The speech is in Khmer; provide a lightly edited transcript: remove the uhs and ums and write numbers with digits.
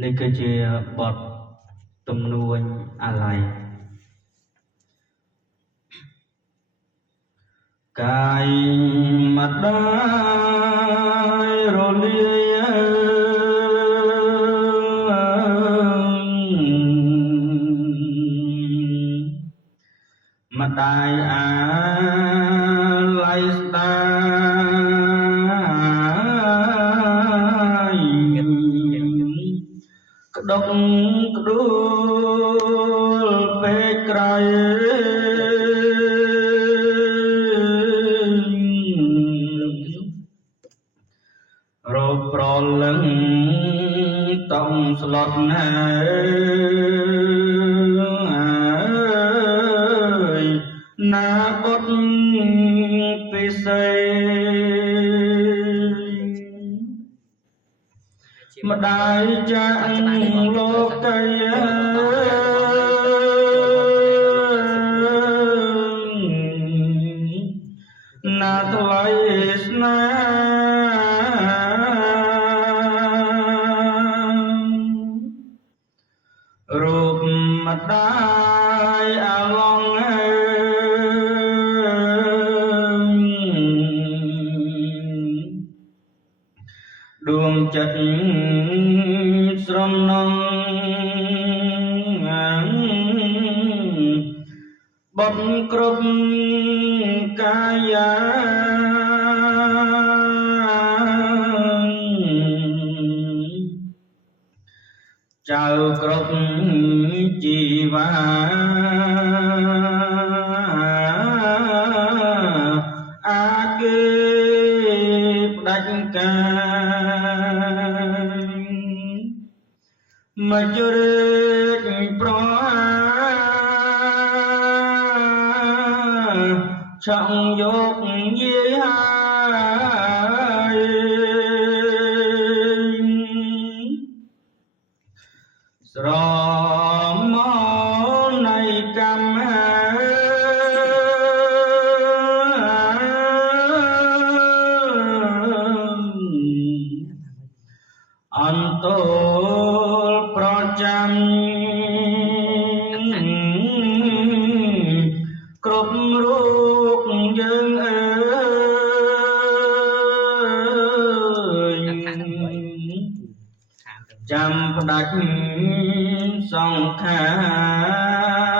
នេះគឺជាបទទំនួញអាល័យកាយម្ដាយរលាយម្ដាយអាល័យស្ដាយក្តុកក្ដួលពេកក្រោយរោគប្រលឹងតង់ស្លុតហើយណាបុតពិសេម្ដាយចាក់លោកីណាថ្លៃស្នេហ៍រូបម្ដាយអាឡងដួងចិត្តស្រំណងបត់គ្រប់កាយាចៅគ្រប់ជីវាអាចគេផ្ដាច់ការមកជរិតប្រឆក់យកយាយហើយស្រមនៃកម្មអន្តោលប្រចាំគ្រប់រូបយើងអើយចាំផ្ដាច់សង្ខារ